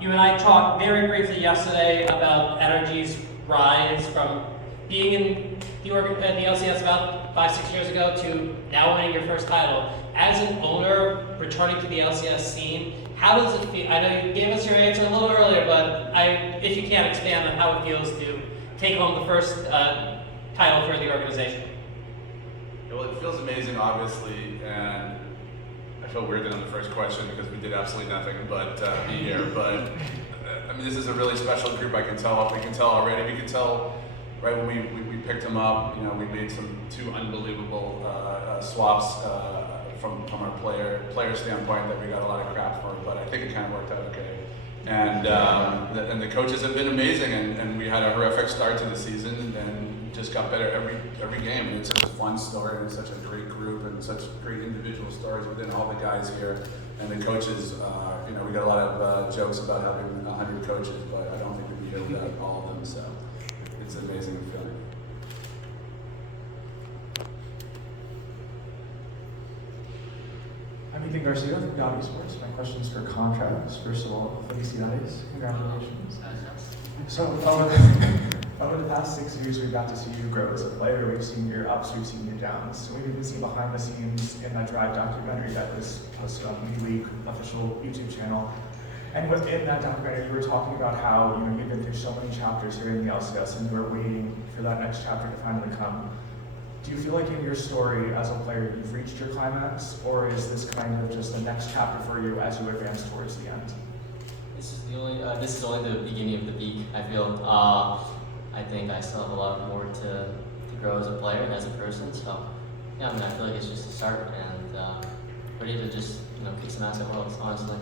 You and I talked very briefly yesterday about NRG's rise from being in the LCS about 5-6 years ago to now winning your first title. As an owner returning to the LCS scene, how does it feel? I know you gave us your answer a little earlier, but if you can't expand on how it feels to take home the first title for the organization. Well, it feels amazing, obviously, and I feel weird on the first question because we did absolutely nothing but be here. But I mean, this is a really special group. I can tell. We can tell already. We can tell right when we picked them up. You know, we made two unbelievable swaps from our player standpoint that we got a lot of crap for. But I think it kind of worked out okay. And the coaches have been amazing. And we had a horrific start to the season and just got better every game. And it's such a fun story, and it's such a great group, and such great individual stories within all the guys here. And the coaches, you know, we got a lot of jokes about having 100 coaches, but I don't think we'd be here without all of them. So it's an amazing feeling. I'm Ethan Garcia from Yahoo Sports. My question is for contracts. First of all, felicidades. Congratulations. So over the past 6 years, we've got to see you grow as a player. We've seen your ups, we've seen your downs. We've even seen behind the scenes in that Drive documentary that was posted on the League official YouTube channel. And within that documentary, you were talking about how you've been through so many chapters here in the LCS, and you were waiting for that next chapter to finally come. Do you feel like in your story as a player, you've reached your climax, or is this kind of just the next chapter for you as you advance towards the end? This is only the beginning of the peak, I feel. I think I still have a lot more to grow as a player and as a person. So yeah, I mean, I feel like it's just a start, and ready to just kick some ass at Worlds, honestly.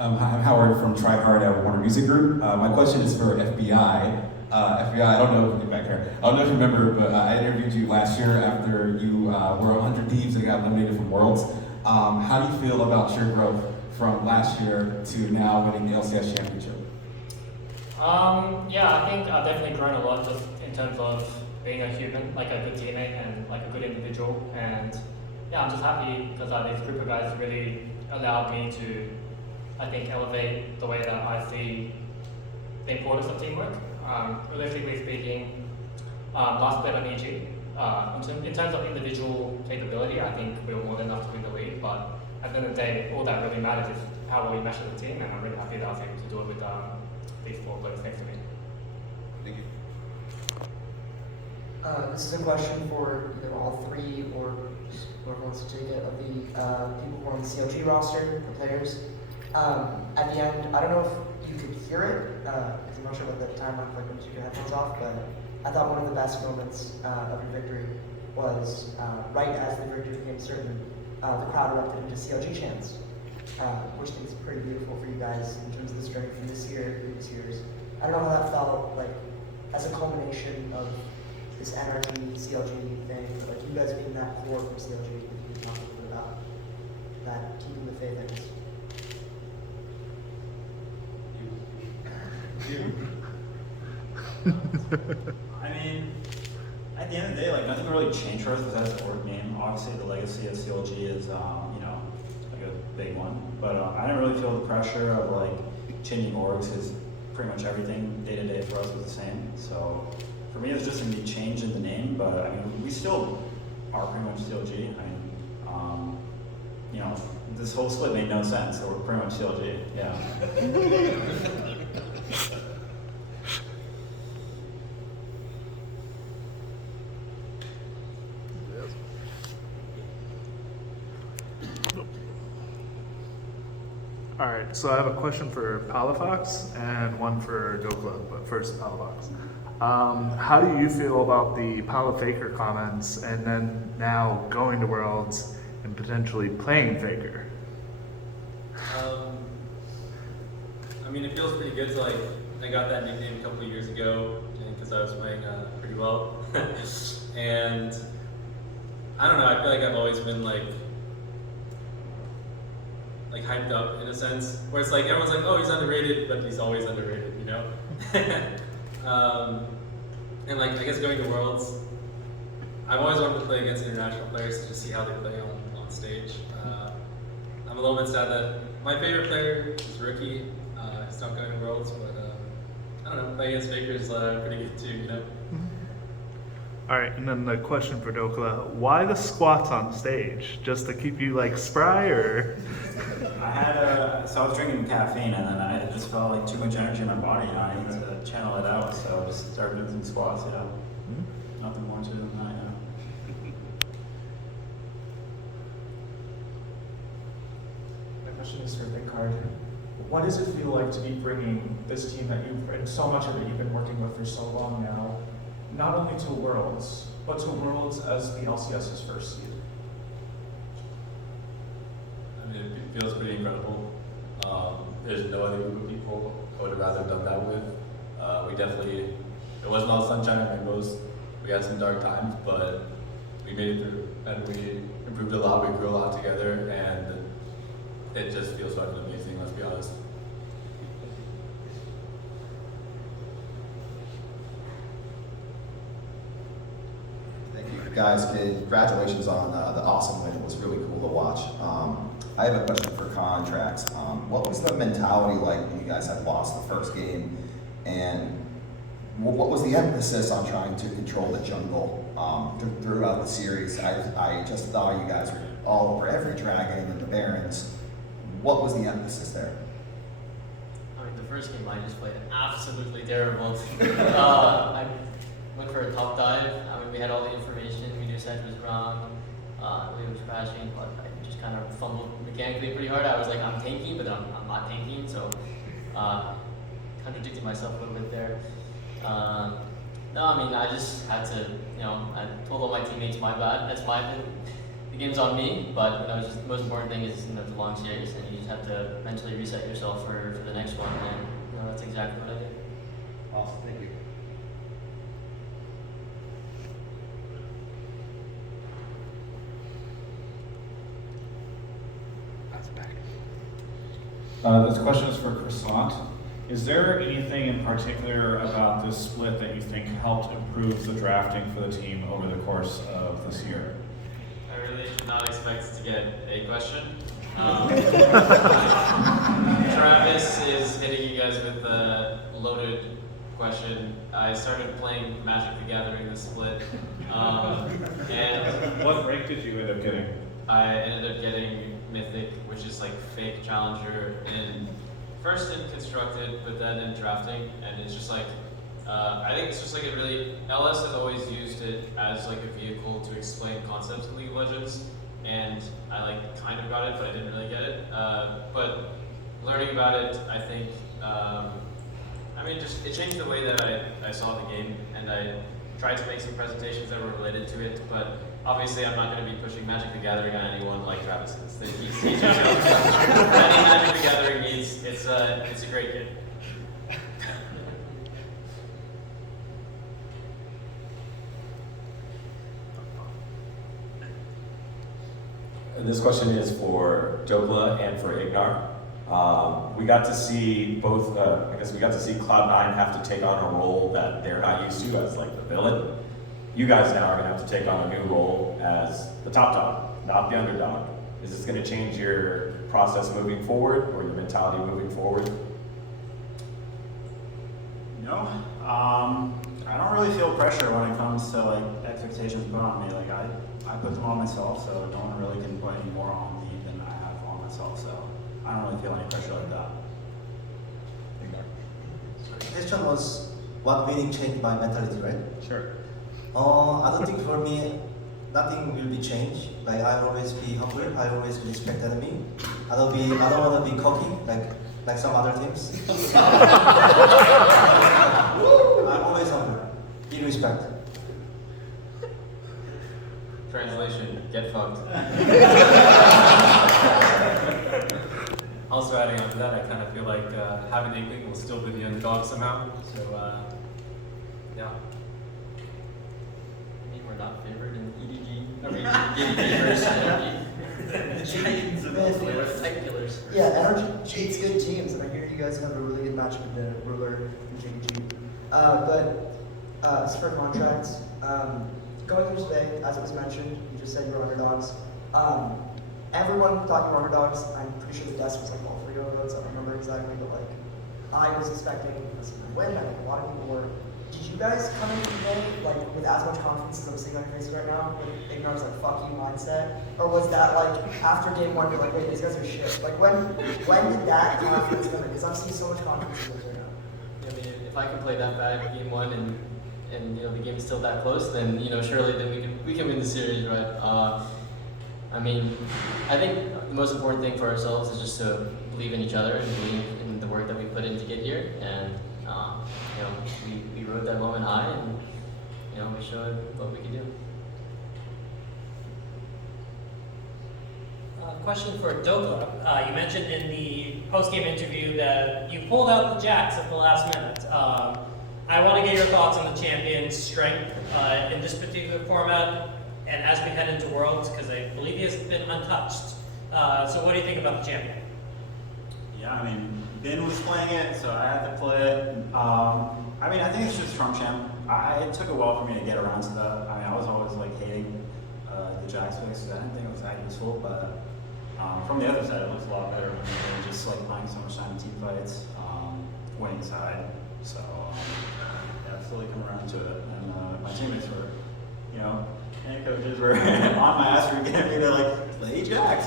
Hi, I'm Howard from Try Hard at Warner Music Group. My question is for FBI. FBI, I don't know, get back here. I don't know if you remember, but I interviewed you last year after you were 100 Thieves and got eliminated from Worlds. How do you feel about your growth from last year to now winning the LCS championship? Yeah, I think I've definitely grown a lot just in terms of being a human, like a good teammate and like a good individual. And yeah, I'm just happy because this group of guys really allowed me to, I think, elevate the way that I see the importance of teamwork. Realistically speaking, last bet on EG. In terms of individual capability, I think we were more than enough to win the league, but at the end of the day, all that really matters is how well we mesh as a team, and I'm really happy that I was able to do it with these 4 players next to me. Thank you. This is a question for either all 3 or just whoever wants to take it, of the people who are on the CLG roster, the players. At the end, I don't know if you could hear it, because I'm not sure what the time went like when you took your headphones off, but I thought one of the best moments of your victory was right as the victory became certain, the crowd erupted into CLG chants, which I think is pretty beautiful for you guys in terms of the strength from this year, previous years. I don't know how that felt like as a culmination of this NRG, CLG thing, but like you guys being that core from CLG, if you can talk a little bit about that, keeping the faith, I guess. I mean, at the end of the day, like nothing really changed for us besides the org name. Obviously, the legacy of CLG is, like a big one. But I didn't really feel the pressure of like changing orgs, because pretty much everything day to day for us was the same. So for me, it was just a change in the name. But I mean, we still are pretty much CLG. I mean, this whole split made no sense. So we're pretty much CLG. Yeah. All right, so I have a question for Palafox and one for Go Club, but first Palafox. How do you feel about the Faker comments and then now going to Worlds and potentially playing Faker? I mean, it feels pretty good to I got that nickname a couple of years ago because I was playing pretty well. And I don't know, I feel like I've always been hyped up in a sense, where it's like everyone's like, oh, he's underrated, but he's always underrated, you know? And I guess going to Worlds, I've always wanted to play against international players to just see how they play on stage. I'm a little bit sad that my favorite player is Rookie. He's not going to Worlds, but I don't know, playing against Faker is pretty good too, you know? All right, and then the question for Dokla: why the squats on stage? Just to keep you like spry, or? So I was drinking caffeine and then I just felt like too much energy in my body, you know, I need to channel it out, so I just started doing some squats, you know. Nothing more to it than that, you know. My question is for Thinkard. What does it feel like to be bringing this team that and so much of it you've been working with for so long now, not only to Worlds, but to Worlds as the LCS's first seed? I mean, it feels pretty incredible. There's no other group of people I would have rather done that with. We definitely, it wasn't all sunshine and rainbows. We had some dark times, but we made it through and we improved a lot. We grew a lot together, and it just feels fucking amazing, let's be honest. Thank you. Guys, congratulations on the awesome win. It was really cool to watch. I have a question for contracts. What was the mentality like when you guys had lost the first game? And what was the emphasis on trying to control the jungle throughout the series? I just thought you guys were all over every dragon and the Barons. What was the emphasis there? I mean, the first game I just played absolutely terrible. I went for a top dive. I mean, we had all the information. We knew Sedge was wrong. We was crashing, but I just kind of fumbled mechanically pretty hard. I was like, I'm tanking, but I'm not tanking, so contradicting myself a little bit there. No, I mean, I just had to, you know, I told all my teammates, my bad, that's my bad. The game's on me, but you know, just the most important thing is, you know, it's a long series, and you just have to mentally reset yourself for the next one, and you know, that's exactly what I did. Awesome, thank you. This question is for Croissant. Is there anything in particular about this split that you think helped improve the drafting for the team over the course of this year? I really did not expect to get a question. Travis is hitting you guys with a loaded question. I started playing Magic the Gathering this split. And What rank did you end up getting? I ended up getting Mythic, which is like fake Challenger first in Constructed, but then in Drafting, and it's just like, I think it's just like LS has always used it as like a vehicle to explain concepts in League of Legends, and I like kind of got it, but I didn't really get it. But learning about it, I think, I mean, just it changed the way that I saw the game, and I tried to make some presentations that were related to it, but obviously I'm not going to be pushing Magic the Gathering on anyone like Travis is. He's any Magic the Gathering needs, it's a great game. This question is for Dokla and for Ignar. We got to see both, I guess we got to see Cloud9 have to take on a role that they're not used to as like the villain. You guys now are gonna have to take on a new role as the top dog, not the underdog. Is this gonna change your process moving forward or your mentality moving forward? No, I don't really feel pressure when it comes to like expectations put on me. Like I put them on myself, so no one really can put any more on me than I have on myself. So I don't really feel any pressure like that. The question was, what winning changed my mentality, right? Sure. I don't think for me, nothing will be changed. Like I always be humble. I always respect enemy. I don't want to be cocky like some other teams. I'm always humble. Give respect. Translation, get fucked. Also adding on to that, I kind of feel like having the Inkling will still be the underdog somehow, so yeah. I mean, we're not favored in EDG. I mean, EDG versus NRG. Spectaculars. Yeah, NRG cheats good teams, and I hear you guys have a really good match with the Ruler and JDG. But as for contracts, going into today, as it was mentioned, you just said you were underdogs. Everyone thought you were underdogs. I'm pretty sure the desk was like all 3 votes. I don't remember exactly, but like I was expecting us to win. I think a lot of people were. Did you guys come into today like with as much confidence as I'm seeing on your faces right now? With ignorance, like fuck you mindset, or was that like after game 1 you're like, wait, these guys are shit? Like when did that confidence come in? Because I'm seeing so much confidence in this right now. I mean, if I can play that bad game 1 and you know the game is still that close, then you know surely then we can win the series, right? I mean, I think the most important thing for ourselves is just to believe in each other and believe in the work that we put in to get here. And you know, we rode that moment high, and you know we showed what we could do. Question for Dokla. You mentioned in the post-game interview that you pulled out the jacks at the last minute. I want to get your thoughts on the champion's strength in this particular format, and as we head into Worlds, because I believe he has been untouched. So what do you think about the champion? Yeah, I mean, Ben was playing it, so I had to play it. I mean, I think it's just Trump champ. It took a while for me to get around to that. I mean, I was always like hating the Jax picks because I didn't think it was that useful, but from the other side, it looks a lot better when you're just like buying so much time in team fights, winning side. So yeah, I've slowly come around to it, and my teammates were, you know, and coaches were on my ass for getting me to like play Jax.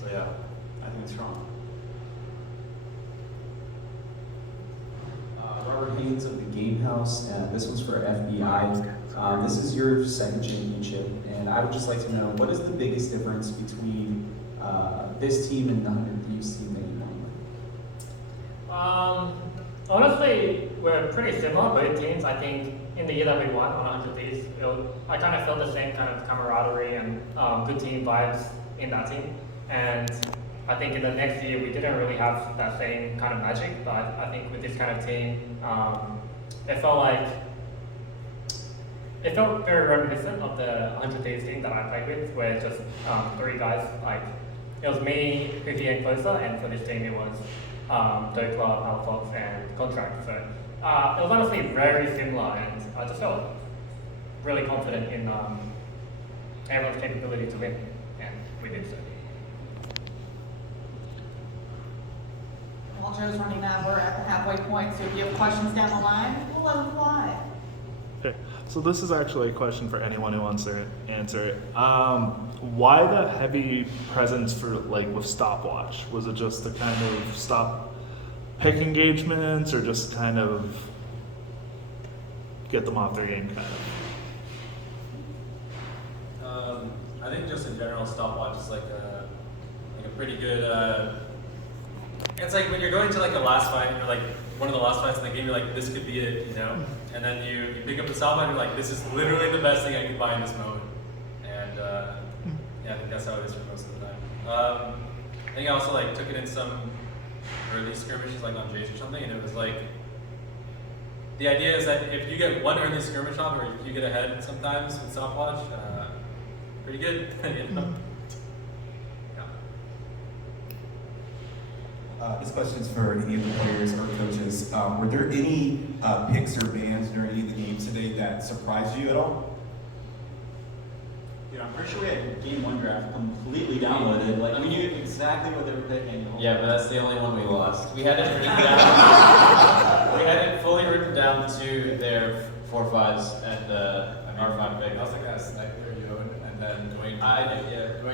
So yeah, I think it's strong. Robert Haynes of the Game House, and this one's for FBI. This is your second championship, and I would just like to know, what is the biggest difference between this team and the 100 Thieves team that you won with? Honestly, we're pretty similar, both teams. I think in the year that we won on 100 Thieves, I kind of felt the same kind of camaraderie and good team vibes in that team. And I think in the next year, we didn't really have that same kind of magic, but I think with this kind of team, it felt very reminiscent of the 100 Thieves team that I played with, where just 3 guys, like, it was me, Cookie, and Closer, and for this team it was Dokla, Alfox, and Contract. So it was honestly very similar, and I just felt really confident in everyone's capability to win, and we did so. While Joe's running that, we're at the halfway point, so if you have questions down the line, we'll let them fly. Okay, so this is actually a question for anyone who wants to answer it. Why the heavy presence for with stopwatch? Was it just to kind of stop pick engagements, or just kind of get them off their game, kind of? I think just in general, stopwatch is like a pretty good. It's like when you're going to like a last fight, and you're like one of the last fights in the game, you're like, this could be it, you know? And then you pick up the stopwatch, and you're like, this is literally the best thing I could buy in this mode. And yeah, I think that's how it is for most of the time. I think I also like took it in some early skirmishes, like on Jace or something, and it was like, the idea is that if you get one early skirmish off, or if you get ahead sometimes with stopwatch, pretty good. You know? This question is for any of the players or coaches. Were there any picks or bans during any of the games today that surprised you at all? Dude, I'm pretty sure we had game 1 draft completely downloaded. Like, we knew exactly what they were picking. Yeah, but that's the only one we lost. We had it written down. We had it fully written down to their 4-5s at the R5 pick. I was like, sniper Yod, and then Dwayne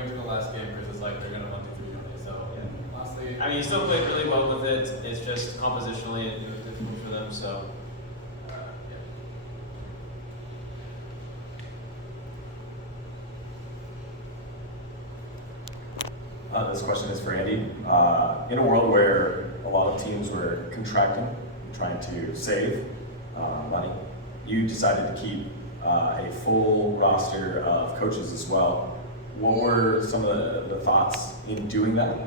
to the last game because it's like they're gonna 1-2-3 on you. So honestly, I mean, he still played really well with it. It's just compositionally it was difficult for them. So. This question is for Andy. In a world where a lot of teams were contracting, trying to save money, you decided to keep a full roster of coaches as well. What were some of the thoughts in doing that,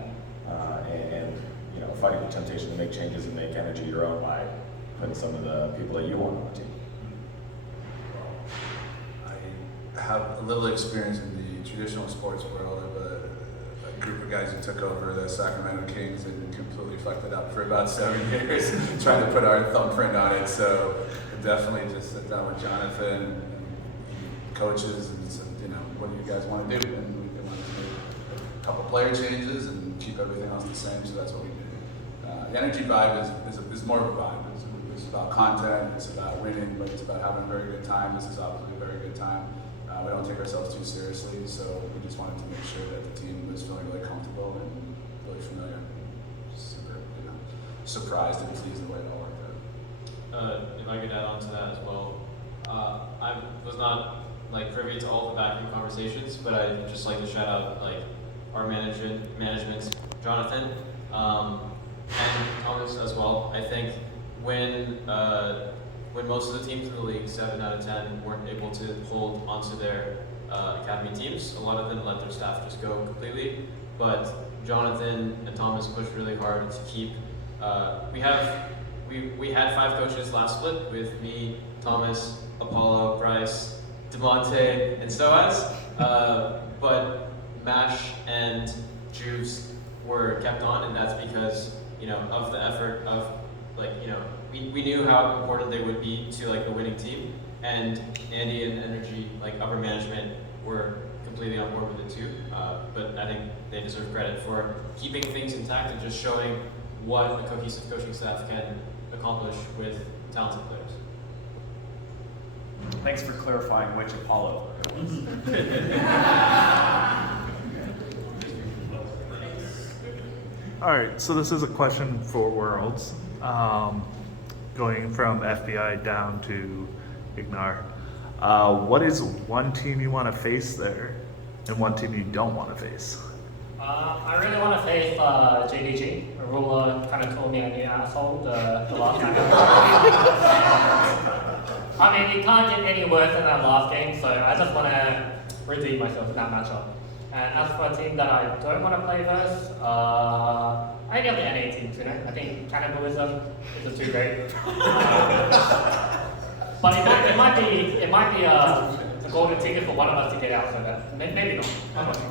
and fighting the temptation to make changes and make NRG your own by putting some of the people that you want on the team? I have a little experience in the traditional sports world of a group of guys who took over the Sacramento Kings and completely fucked it up for about 7 years, trying to put our thumbprint on it. So definitely just sit down with Jonathan. coaches and said, what do you guys want to do? And we wanted to make a couple player changes and keep everything else the same, so that's what we did. The NRG vibe is more of a vibe. It's about content, it's about winning, but it's about having a very good time. This is obviously a very good time. We don't take ourselves too seriously, so we just wanted to make sure that the team was feeling really comfortable and really familiar. Super, surprised and pleased the way it all worked out. If I could add on to that as well, I was not privy to all the backroom conversations, but I'd just like to shout out our management's Jonathan and Thomas as well. I think when most of the teams in the league, 7 out of 10, weren't able to hold onto their academy teams, a lot of them let their staff just go completely. But Jonathan and Thomas pushed really hard to keep. We had 5 coaches last split with me, Thomas, Apollo, Bryce, DeMonte, and Soaz. But Mash and Juice were kept on, and that's because of the effort of we knew how important they would be to the winning team, and Andy and NRG upper management were completely on board with it too. But I think they deserve credit for keeping things intact and just showing what a cohesive coaching staff can accomplish with talented players. Thanks for clarifying which Apollo it was. All right, so this is a question for Worlds, going from FBI down to Ignar. What is one team you want to face there, and one team you don't want to face? I really want to face JDG. Arula kind of told me I'm an asshole the last time. I mean, it can't get any worse than that last game, so I just want to redeem myself in that matchup. And as for a team that I don't want to play versus, any of the NA teams, I think Cannibalism isn't too great. But it might be a golden ticket for one of us to get out, so that maybe not. I'm not sure.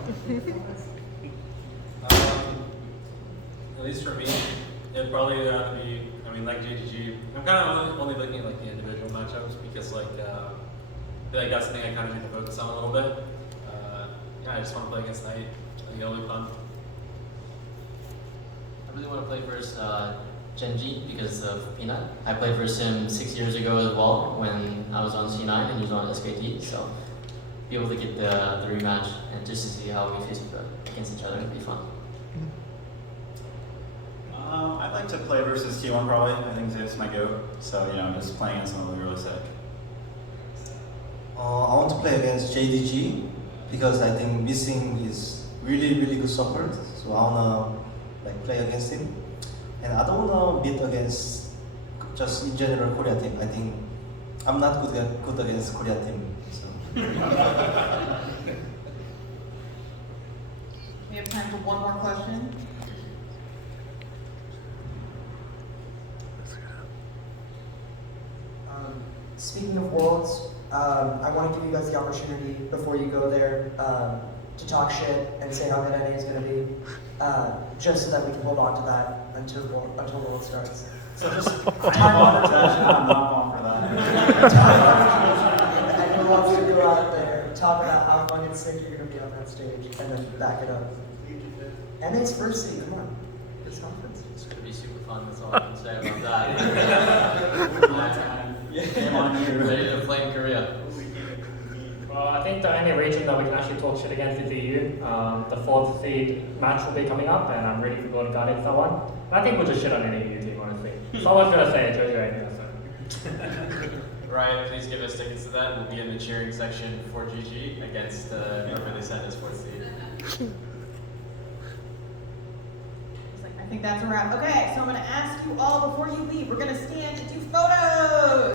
At least for me, it'd probably have to be, like JGG. I'm kind of only looking at the individual matchups because I feel like that's something I kind of need to focus on a little bit. I just want to play against Knight. I think it'll be fun. I really want to play versus Genji because of Peanut. I played versus him 6 years ago as well when I was on C9 and he was on SKT. So be able to get the rematch and just to see how we face against each other would be fun. I'd like to play versus T1 probably. I think Zip's my go. So, just playing against someone will be really sick. I want to play against JDG because I think Missing is really, really good support. So I want to play against him. And I don't want to beat against just in general Korea team. I think I'm not good against Korea team. So. We have time for one more question. Speaking of Worlds, I want to give you guys the opportunity before you go there to talk shit and say how good NA is going to be, just so that we can hold on to that until Worlds starts. So just I'm not on for that. And who wants to go out there, talk about how fucking sick you're going to be on that stage, and then back it up. NA's first seed, come on. This conference. It's going to be super fun, that's all I can say about that. Ready to play in Korea. Well, I think the only region that we can actually talk shit against is the EU. The 4th seed match will be coming up, and I'm ready to go to Guardians that one. I think we'll just shit on any EU team, honestly. So I was going to say, enjoy your idea, so. Ryan, please give us tickets to that. We'll be in the cheering section for GG against whoever they send as 4th seed. I think that's a wrap. Okay, so I'm going to ask you all before you leave, we're going to stand and do photos.